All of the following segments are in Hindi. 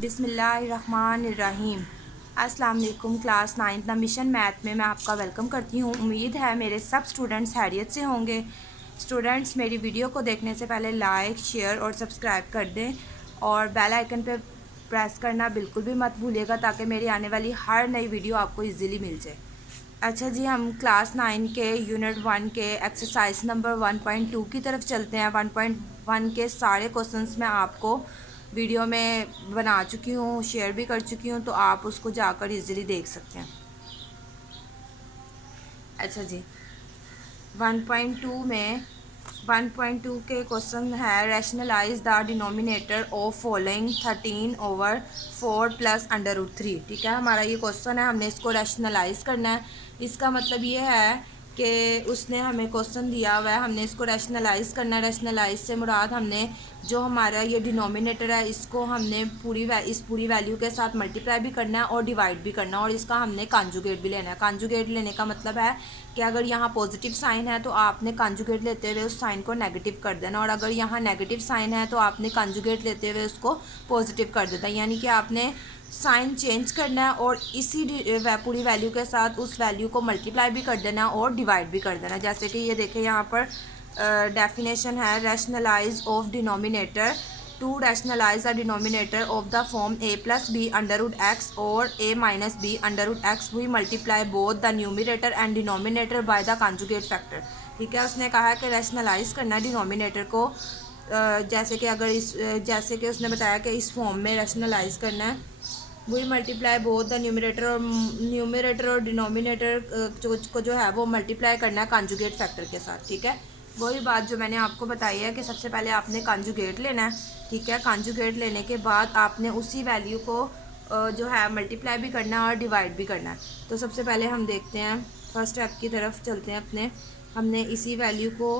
बिस्मिल्लाहिर्रहमानिर्रहीम। अस्सलाम वालेकुम। क्लास 9th मिशन मैथ में मैं आपका वेलकम करती हूँ। उम्मीद है मेरे सब स्टूडेंट्स खैरियत से होंगे। स्टूडेंट्स, मेरी वीडियो को देखने से पहले लाइक, शेयर और सब्सक्राइब कर दें और बेल आइकन पर प्रेस करना बिल्कुल भी मत भूलिएगा ताकि मेरी आने वाली हर नई वीडियो आपको ईज़िली मिल जाए। अच्छा जी, हम क्लास 9 के यूनिट 1 के एक्सरसाइज नंबर 1.2 की तरफ चलते हैं। 1.1 के सारे क्वेश्चंस मैं आपको वीडियो में बना चुकी हूँ, शेयर भी कर चुकी हूँ, तो आप उसको जाकर इजीली देख सकते हैं। अच्छा जी, 1.2 में 1.2 के क्वेश्चन है rationalise the denominator of following 13/4 plus √3। ठीक है, हमारा ये क्वेश्चन है, हमने इसको रैशनलाइज करना है। इसका मतलब ये है कि उसने हमें क्वेश्चन दिया हुआ है, हमने इसको रैशनलाइज करना है। रैशनलाइज से मुराद हमने जो हमारा ये डिनोमिनेटर है इसको हमने इस पूरी वैल्यू के साथ मल्टीप्लाई भी करना है और डिवाइड भी करना है, और इसका हमने कॉन्जुगेट भी लेना है। कॉन्जुगेट लेने का मतलब है कि अगर यहाँ पॉजिटिव साइन है तो आपने कॉन्जुगेट लेते हुए उस साइन को नेगेटिव कर देना, और अगर यहाँ नेगेटिव साइन है तो आपने कॉन्जुगेट लेते हुए उसको पॉजिटिव कर देना। यानी कि आपने साइन चेंज करना है और इसी पूरी वैल्यू के साथ उस वैल्यू को मल्टीप्लाई भी कर देना और डिवाइड भी कर देना। जैसे कि ये देखें, यहाँ पर डेफिनेशन है rationalise of denominator. To rationalise the denominator of the form a plus B √x और a minus B √x we multiply both the numerator and denominator by the conjugate factor. ठीक है, उसने कहा है कि रैशनलाइज करना है डिनोमिनेटर को, जैसे कि उसने बताया कि इस फॉर्म में रैशनलाइज करना है। वही मल्टीप्लाई बोथ द न्यूमिनेटर और डिनोमिनेटर को जो है वो मल्टीप्लाई करना है कॉन्जुगेट फैक्टर के साथ। ठीक है, वही बात जो मैंने आपको बताई है कि सबसे पहले आपने कॉन्जुगेट लेना है। ठीक है, कॉन्जुगेट लेने के बाद आपने उसी वैल्यू को जो है मल्टीप्लाई भी करना है और डिवाइड भी करना है। तो सबसे पहले हम देखते हैं, फर्स्ट स्टेप की तरफ चलते हैं अपने। हमने इसी वैल्यू को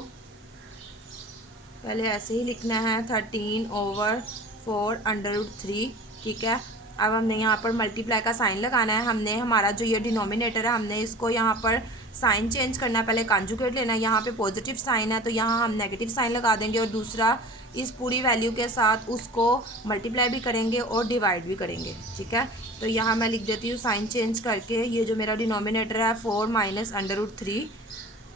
पहले ऐसे ही लिखना है 13/4 √3। ठीक है, अब हमने यहाँ पर मल्टीप्लाई का साइन लगाना है। हमने हमारा जो ये डिनोमिनेटर है हमने इसको यहाँ पर साइन चेंज करना है, पहले कॉन्जुगेट लेना है। यहाँ पे पॉजिटिव साइन है तो यहाँ हम नेगेटिव साइन लगा देंगे, और दूसरा इस पूरी वैल्यू के साथ उसको मल्टीप्लाई भी करेंगे और डिवाइड भी करेंगे। ठीक है, तो यहाँ मैं लिख देती हूँ साइन चेंज करके, ये जो मेरा डिनोमिनेटर है 4 माइनस √3,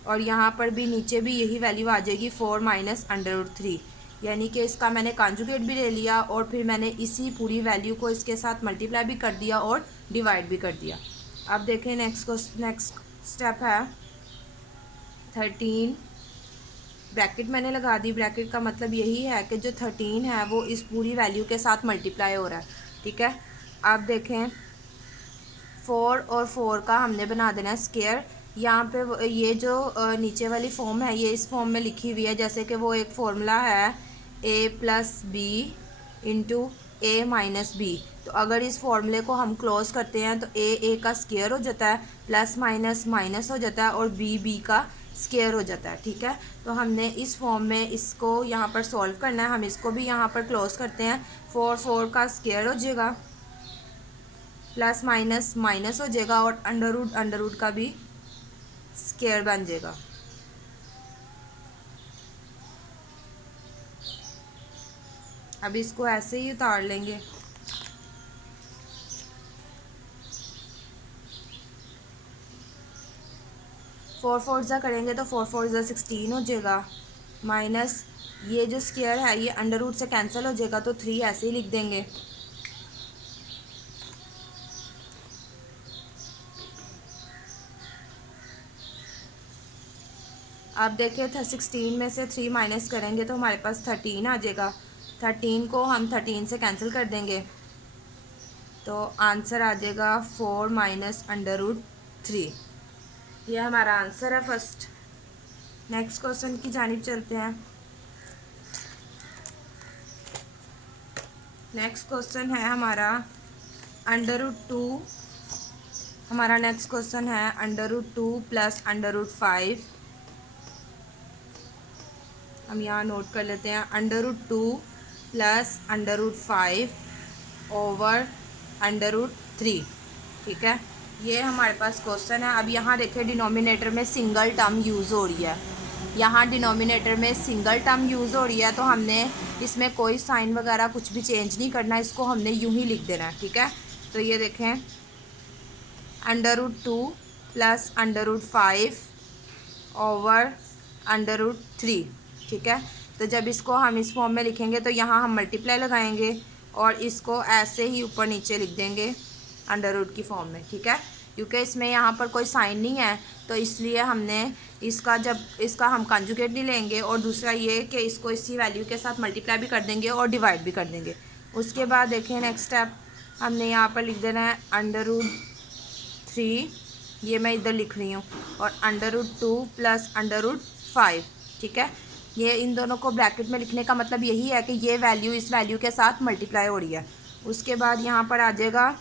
और यहाँ पर भी नीचे भी यही वैल्यू आ जाएगी 4 माइनस √3। यानी कि इसका मैंने कॉन्जुगेट भी ले लिया और फिर मैंने इसी पूरी वैल्यू को इसके साथ मल्टीप्लाई भी कर दिया और डिवाइड भी कर दिया। अब देखें नेक्स्ट स्टेप है 13, ब्रैकेट मैंने लगा दी। ब्रैकेट का मतलब यही है कि जो 13 है वो इस पूरी वैल्यू के साथ मल्टीप्लाई हो रहा है। ठीक है, अब देखें 4 और 4 का हमने बना देना है स्क्वायर। यहाँ पे ये जो नीचे वाली फॉर्म है ये इस फॉर्म में लिखी हुई है, जैसे कि वो एक फार्मूला है a plus B into A minus B. तो अगर इस फॉर्मूले को हम क्लोज करते हैं तो a का स्क्वायर हो जाता है, प्लस माइनस माइनस हो जाता है, और b का स्क्वायर हो जाता है। ठीक है, तो हमने इस फॉर्म में इसको यहाँ पर सॉल्व करना है। हम इसको भी यहाँ पर क्लोज करते हैं, 4 का स्क्वायर हो जाएगा, प्लस माइनस माइनस हो जाएगा, और अंडर रूट का भी स्क्वायर बन जाएगा। अब इसको ऐसे ही उतार लेंगे। फोर फोर ज़ा करेंगे तो 4 ज़ा 16 हो जाएगा, माइनस ये जो स्क्वायर है ये अंडर रूट से कैंसिल हो जाएगा, तो 3 ऐसे ही लिख देंगे। अब देखिए 16 में से 3 माइनस करेंगे तो हमारे पास 13 आ जाएगा। 13 को हम 13 से कैंसिल कर देंगे तो आंसर आ जाएगा 4 माइनस √3। ये हमारा आंसर है फर्स्ट। नेक्स्ट क्वेश्चन की जानिब चलते हैं। नेक्स्ट क्वेश्चन है हमारा √2। हमारा नेक्स्ट क्वेश्चन है √2 प्लस √5। हम यहाँ नोट कर लेते हैं, √2 प्लस √5 ओवर √3। ठीक है, ये हमारे पास क्वेश्चन है। अब यहाँ देखिए डिनोमिनेटर में सिंगल टर्म यूज़ हो रही है। यहाँ डिनोमिनेटर में सिंगल टर्म यूज़ हो रही है, तो हमने इसमें कोई साइन वगैरह कुछ भी चेंज नहीं करना, इसको हमने यूं ही लिख देना है, ठीक है। तो ये देखें, √2 प्लस √5 ओवर √3, ठीक है। तो जब इसको हम इस फॉर्म में लिखेंगे तो यहाँ हम मल्टीप्लाई लगाएंगे और इसको ऐसे ही ऊपर नीचे लिख देंगे √ की फॉर्म में, ठीक है। क्योंकि इसमें यहाँ पर कोई साइन नहीं है, तो इसलिए हमने इसका हम कंजुगेट नहीं लेंगे, और दूसरा ये कि इसको इसी वैल्यू के साथ मल्टीप्लाई भी कर देंगे और डिवाइड भी कर देंगे। उसके बाद देखें नेक्स्ट स्टेप, हमने यहाँ पर लिख देना है √3, ये मैं इधर लिख रही हूँ, और √2 प्लस √5, ठीक है। ये इन दोनों को ब्रैकेट में लिखने का मतलब यही है कि ये वैल्यू इस वैल्यू के साथ मल्टीप्लाई हो रही है। उसके बाद यहाँ पर आ जाएगा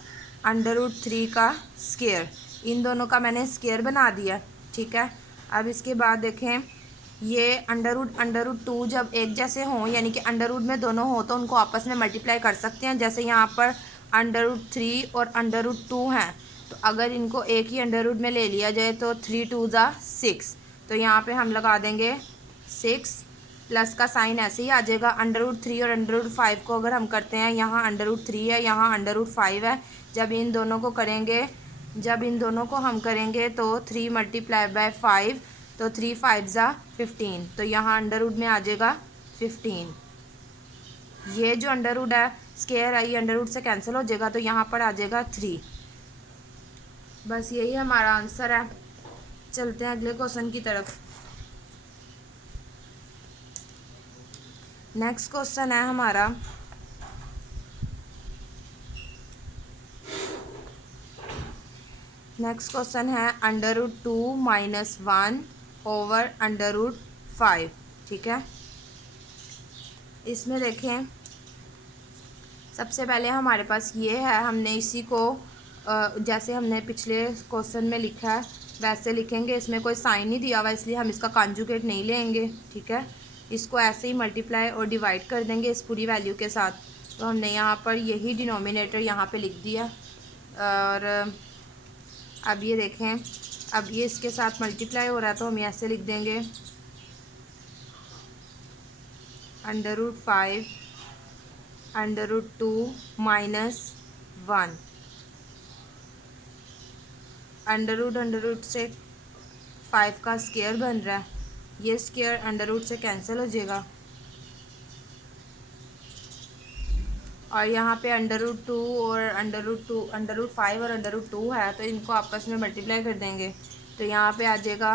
√3 का स्क्वायर, इन दोनों का मैंने स्क्वायर बना दिया, ठीक है। अब इसके बाद देखें, ये √2 जब एक जैसे हों, यानी कि अंडर में दोनों हो, तो उनको आपस में मल्टीप्लाई कर सकते हैं। जैसे यहाँ पर √3 और √2 हैं, तो अगर इनको एक ही अंडर में ले लिया जाए तो 3 2 ज़ा 6, तो यहाँ पे हम लगा देंगे 6, प्लस का साइन ऐसे ही आ जाएगा। √3 और √5 को अगर हम करते हैं, यहाँ √3 है, यहाँ √5 है, जब इन दोनों को हम करेंगे तो 3 × 5, तो 3 5 ज़ा 15, तो यहाँ अंडर में आ जाएगा 15। ये जो अंडर है स्क्वायर है, ये अंडर से कैंसिल हो जाएगा, तो यहाँ पर आ जाएगा 3। बस यही हमारा आंसर है। चलते हैं अगले क्वेश्चन की तरफ। नेक्स्ट क्वेश्चन है हमारा √2 - 1 ओवर √5, ठीक है। इसमें देखें, सबसे पहले हमारे पास ये है, हमने इसी को जैसे हमने पिछले क्वेश्चन में लिखा है वैसे लिखेंगे। इसमें कोई साइन नहीं दिया हुआ, इसलिए हम इसका कॉन्जुगेट नहीं लेंगे, ठीक है। इसको ऐसे ही मल्टीप्लाई और डिवाइड कर देंगे इस पूरी वैल्यू के साथ। तो हमने यहाँ पर यही डिनोमिनेटर यहाँ पे लिख दिया, और अब ये देखें, अब ये इसके साथ मल्टीप्लाई हो रहा है, तो हम ऐसे लिख देंगे √5 √2 - 1, अंडर से 5 का स्क्वायर बन रहा है, ये स्क्वायर अंडर से कैंसिल हो जाएगा, और यहाँ पे √2 और √5 और √2 है, तो इनको आपस में मल्टीप्लाई कर देंगे, तो यहाँ पे आ जाएगा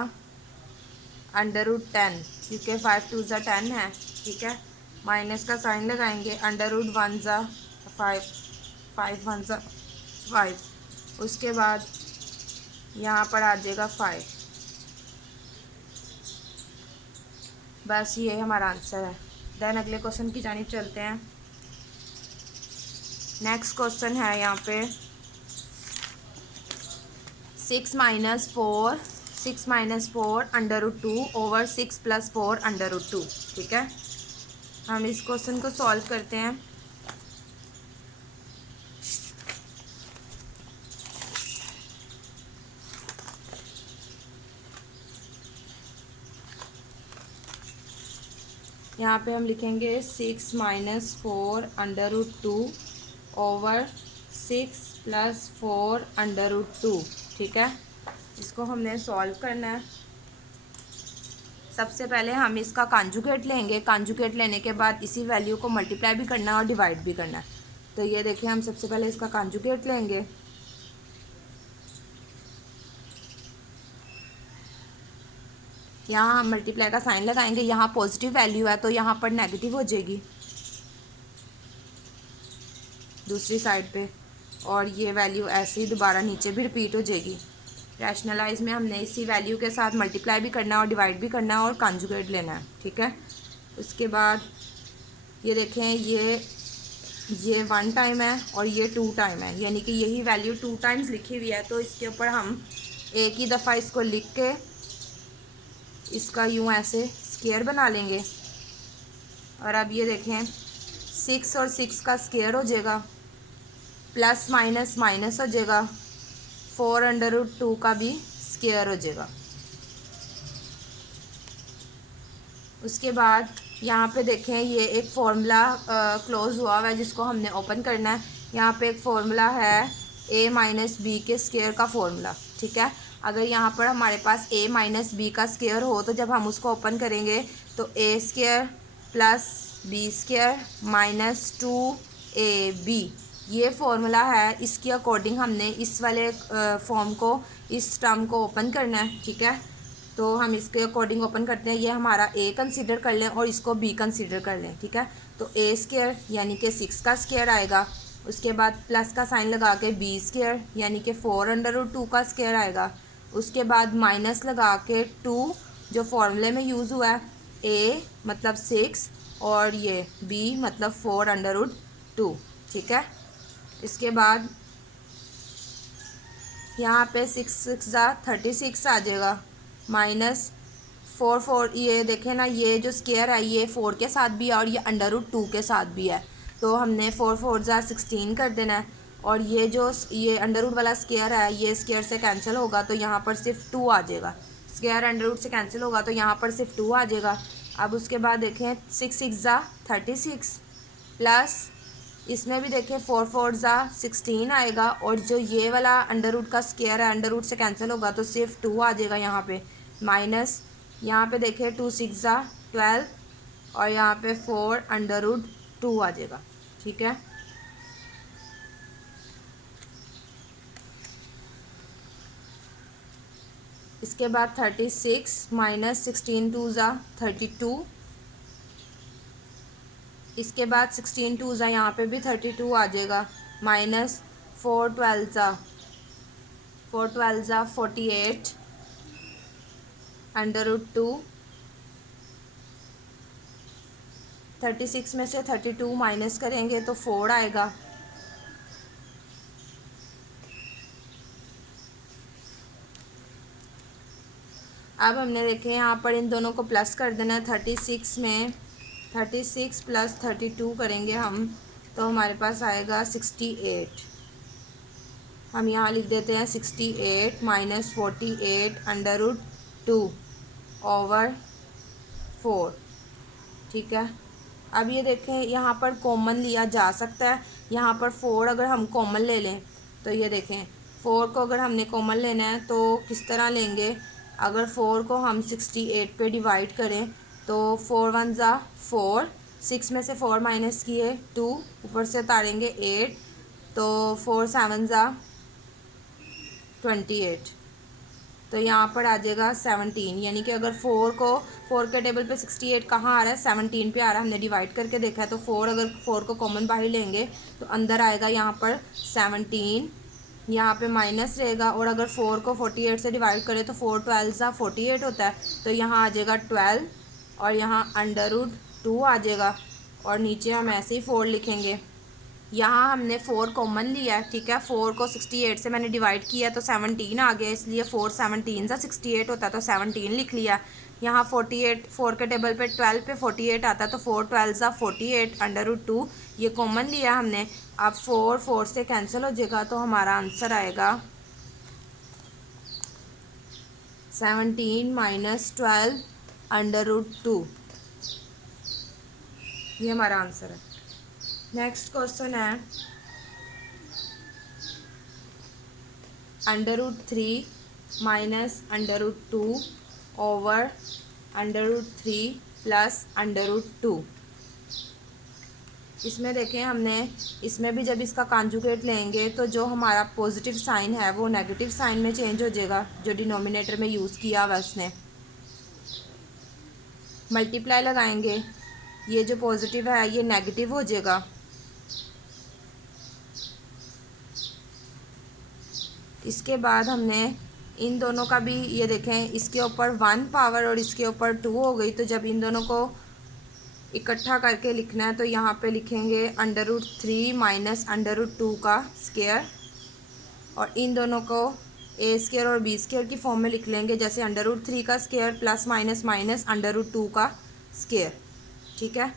√10, क्योंकि 5 2 ज़ा 10 है, ठीक है। माइनस का साइन लगाएंगे, √1 ज़ा 5, 5 1 ज़ा 5, उसके बाद यहाँ पर आ जाएगा 5। बस ये हमारा आंसर है। देन अगले क्वेश्चन की जानिब चलते हैं। नेक्स्ट क्वेश्चन है यहाँ पे 6 - 4 √2 ओवर 6 + 4 √2, ठीक है। हम इस क्वेश्चन को सॉल्व करते हैं। यहाँ पे हम लिखेंगे 6 - 4 √2 ओवर 6 + 4 √2, ठीक है। इसको हमने सॉल्व करना है। सबसे पहले हम इसका कॉन्जुगेट लेंगे, कॉन्जुगेट लेने के बाद इसी वैल्यू को मल्टीप्लाई भी करना है और डिवाइड भी करना है। तो ये देखिए, हम सबसे पहले इसका कॉन्जुगेट लेंगे, यहाँ हम मल्टीप्लाई का साइन लगाएंगे, यहाँ पॉजिटिव वैल्यू है तो यहाँ पर नेगेटिव हो जाएगी दूसरी साइड पे, और ये वैल्यू ऐसे ही दोबारा नीचे भी रिपीट हो जाएगी। रैशनलाइज में हमने इसी वैल्यू के साथ मल्टीप्लाई भी करना है और डिवाइड भी करना है और कॉन्जुगेट लेना है, ठीक है। उसके बाद ये देखें, ये 1 टाइम है और ये 2 टाइम है, यानी कि यही वैल्यू 2 टाइम्स लिखी हुई है, तो इसके ऊपर हम एक ही दफ़ा इसको लिख के इसका यूँ ऐसे स्क्वायर बना लेंगे। और अब ये देखें, 6 और 6 का स्क्वायर हो जाएगा, प्लस माइनस माइनस हो जाएगा, 4 √2 का भी स्क्वायर हो जाएगा। उसके बाद यहाँ पे देखें ये एक फार्मूला क्लोज़ हुआ है जिसको हमने ओपन करना है। यहाँ पे एक फार्मूला है a माइनस बी के स्क्वायर का फार्मूला, ठीक है। अगर यहाँ पर हमारे पास a माइनस बी का स्क्वायर हो तो जब हम उसको ओपन करेंगे तो a square plus B square minus 2ab ये फार्मूला है। इसके अकॉर्डिंग हमने इस वाले फॉर्म को, इस टर्म को ओपन करना है, ठीक है। तो हम इसके अकॉर्डिंग ओपन करते हैं। ये हमारा a कंसीडर कर लें और इसको b कंसीडर कर लें, ठीक है। तो a स्क्वायर यानी कि 6 का स्क्वायर आएगा। उसके बाद प्लस का साइन लगा के b स्क्वायर यानी कि 4√2 का स्क्वायर आएगा। उसके बाद माइनस लगा के 2 जो फॉर्मूले में यूज़ हुआ है, a मतलब 6 और ये b मतलब 4√2, ठीक है। इसके बाद यहाँ पे 6 6 36 आ जाएगा माइनस 4 ये देखें ना, ये जो स्क्वायर है ये 4 के साथ भी है और ये √2 के साथ भी है। तो हमने 4 4 16 कर देना है। और ये जो ये अंडर रूट वाला स्क्वायर है ये स्क्वायर से कैंसिल होगा तो यहाँ पर सिर्फ 2 आ जाएगा। स्क्वायर अंडर रूट से कैंसिल होगा तो यहाँ पर सिर्फ 2 आ जाएगा। अब उसके बाद देखें 6 6 36 प्लस इसमें भी देखें 4 4 16 आएगा। और जो ये वाला अंडर रूट का स्क्वायर है अंडर रूट से कैंसिल होगा तो सिर्फ 2 आ जाएगा यहाँ पे। माइनस यहाँ पे देखें 2 6 12 और यहाँ पे 4√2 आ जाएगा, ठीक है। इसके बाद 36 माइनस 16 2 32। इसके बाद 16 2 यहाँ पे भी 32 आ जाएगा। माइनस 4 12 48 √2। 36 में से 32 माइनस करेंगे तो 4 आएगा। अब हमने देखे यहाँ पर इन दोनों को प्लस कर देना है। 36 में 36 प्लस 32 करेंगे हम तो हमारे पास आएगा 68। हम यहाँ लिख देते हैं 68 माइनस 48 √2 ओवर 4, ठीक है। अब ये देखें यहाँ पर कॉमन लिया जा सकता है। यहाँ पर 4 अगर हम कॉमन ले लें तो ये देखें 4 को अगर हमने कॉमन लेना है तो किस तरह लेंगे। अगर 4 को हम 68 पे डिवाइड करें तो 4 1 4, 6 में से 4 माइनस किए 2, ऊपर से उतारेंगे 8 तो 4 7 28। तो यहाँ पर आ जाएगा 17। यानी कि अगर 4 के टेबल पे 68 कहाँ आ रहा है, 17 पे आ रहा है। हमने डिवाइड करके देखा है तो 4 अगर 4 को कॉमन बाहर लेंगे तो अंदर आएगा यहाँ पर 17, यहाँ पे माइनस रहेगा। और अगर 4 को 48 से डिवाइड करें तो 4 12 48 होता है। तो यहाँ आ जाएगा 12 और यहाँ √2 आ जाएगा। और नीचे हम ऐसे ही 4 लिखेंगे। यहाँ हमने 4 कॉमन लिया है, ठीक है। 4 को 68 से मैंने डिवाइड किया तो 17 आ गया, इसलिए 4 17 68 होता है तो 17 लिख लिया। यहाँ 48 4 के टेबल पे 12 पे 48 आता है तो 4 12 48 √2 ये कॉमन लिया हमने। अब 4 4 से कैंसिल हो जाएगा तो हमारा आंसर आएगा 17 माइनस 12 √2। ये हमारा आंसर है। नेक्स्ट क्वेश्चन है √3 माइनस √2 ओवर √3 प्लस √2। इसमें देखें हमने इसमें भी जब इसका कॉन्जुगेट लेंगे तो जो हमारा पॉजिटिव साइन है वो नेगेटिव साइन में चेंज हो जाएगा, जो डिनोमिनेटर में यूज़ किया हुआ उसने। मल्टीप्लाई लगाएंगे, ये जो पॉजिटिव है ये नेगेटिव हो जाएगा। इसके बाद हमने इन दोनों का भी ये देखें, इसके ऊपर 1 पावर और इसके ऊपर 2 हो गई। तो जब इन दोनों को इकट्ठा करके लिखना है तो यहाँ पे लिखेंगे √3 माइनस √2 का स्क्वायर। और इन दोनों को a स्क्वायर और b स्क्वायर की फॉर्म में लिख लेंगे, जैसे √3 का स्क्वायर प्लस माइनस माइनस √2 का स्क्वायर, ठीक है।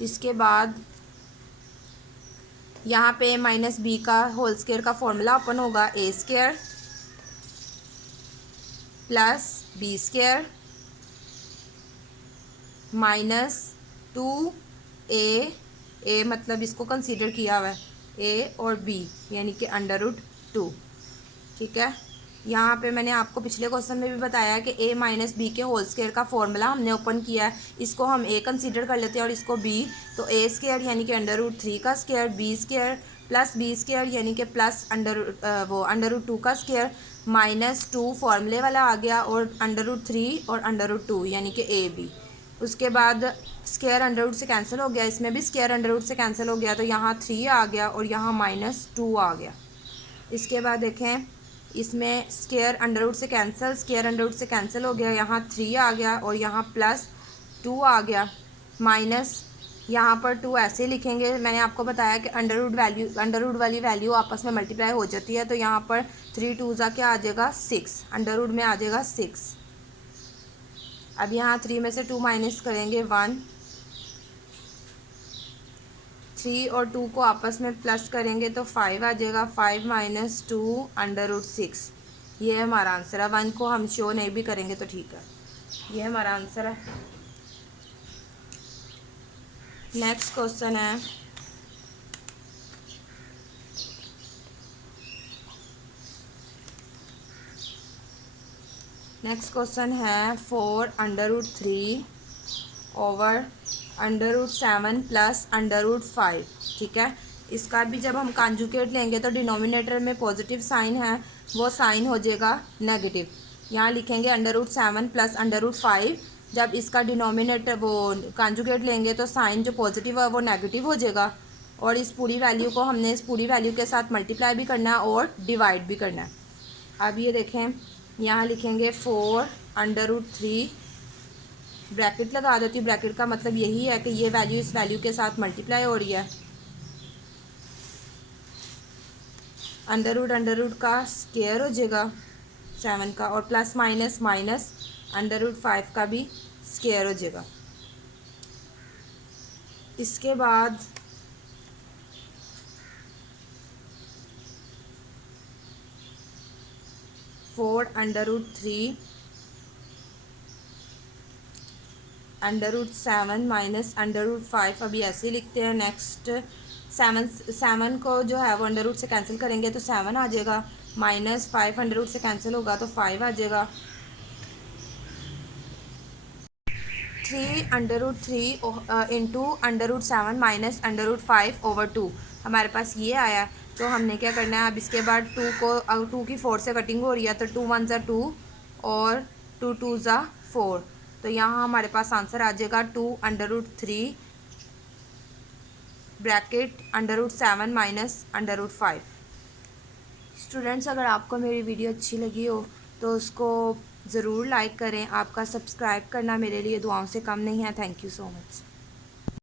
इसके बाद यहाँ पे माइनस बी का होल स्क्वायर का फॉर्मूला ओपन होगा। a square plus b square -2a मतलब इसको कंसीडर किया हुआ है a और b यानी कि √2। ठीक है, यहाँ पे मैंने आपको पिछले क्वेश्चन में भी बताया कि a माइनस बी के होल स्क्वायर का फॉर्मूला हमने ओपन किया है। इसको हम a कंसीडर कर लेते हैं और इसको b, तो a स्क्वायर यानी कि √3 का square, b square plus b square यानी कि प्लस √2 का स्क्वायर, -2 फॉर्मूले वाला आ गया और √3 और √2 यानी कि a b। उसके बाद स्क्वायर अंडर से कैंसिल हो गया, इसमें भी स्क्वायर अंडर से कैंसिल हो गया, तो यहाँ 3 आ गया और यहाँ -2 आ गया। इसके बाद देखें इसमें स्क्वायर अंडर से कैंसिल, स्क्वायर अंडर से कैंसिल हो गया, यहाँ 3 आ गया और यहाँ +2 आ गया, माइनस यहाँ पर 2 ऐसे लिखेंगे। मैंने आपको बताया कि अंडर रूट वाली वैल्यू आपस में मल्टीप्लाई हो जाती है, तो यहाँ पर 3 2 क्या आ जाएगा 6, अंडर रूट में आ जाएगा 6। अब यहाँ 3 में से 2 माइनस करेंगे 1, 3 और 2 को आपस में प्लस करेंगे तो 5 आ जाएगा, 5 - 2 √6। ये है हमारा आंसर है। 1 को हम शो नहीं भी करेंगे तो ठीक है, ये हमारा आंसर है। नेक्स्ट क्वेश्चन है नेक्स्ट क्वेश्चन है 4 √3 ओवर √7 प्लस √5। ठीक है, इसका भी जब हम कॉन्जुगेट लेंगे तो डिनोमिनेटर में पॉजिटिव साइन है, वो साइन हो जाएगा नेगेटिव। यहाँ लिखेंगे √7 प्लस √5। जब इसका डिनोमिनेटर वो कॉन्जुगेट लेंगे तो साइन जो पॉजिटिव है वो नेगेटिव हो जाएगा, और इस पूरी वैल्यू को हमने इस पूरी वैल्यू के साथ मल्टीप्लाई भी करना है और डिवाइड भी करना है। अब ये देखें, यहाँ लिखेंगे 4 √3, ब्रैकेट लगा देती हूँ। ब्रैकेट का मतलब यही है कि ये वैल्यू इस वैल्यू के साथ मल्टीप्लाई हो रही है। अंडर रूट का स्क्वायर हो जाएगा 7 का, और प्लस माइनस माइनस √5 का भी स्क्वायर हो जाएगा। इसके बाद √3 √7 माइनस √5 अभी ऐसे लिखते हैं। नेक्स्ट 7 को जो है वो अंडर रूट से कैंसिल करेंगे तो 7 आ जाएगा, -5 अंडर रूट से कैंसिल होगा तो 5 आ जाएगा। 3 √3 इंटू √7 माइनस √5 ओवर 2 हमारे पास ये आया। तो हमने क्या करना है, अब इसके बाद 2 को 2 की 4 से कटिंग हो रही है तो 2 1 ज़ा 2 और 2 2 ज़ा 4, तो यहाँ हमारे पास आंसर आ जाएगा 2 √3 ब्रैकेट √7 माइनस √5। स्टूडेंट्स, अगर आपको मेरी वीडियो अच्छी लगी हो तो उसको ज़रूर लाइक करें। आपका सब्सक्राइब करना मेरे लिए दुआओं से कम नहीं है। Thank you so much.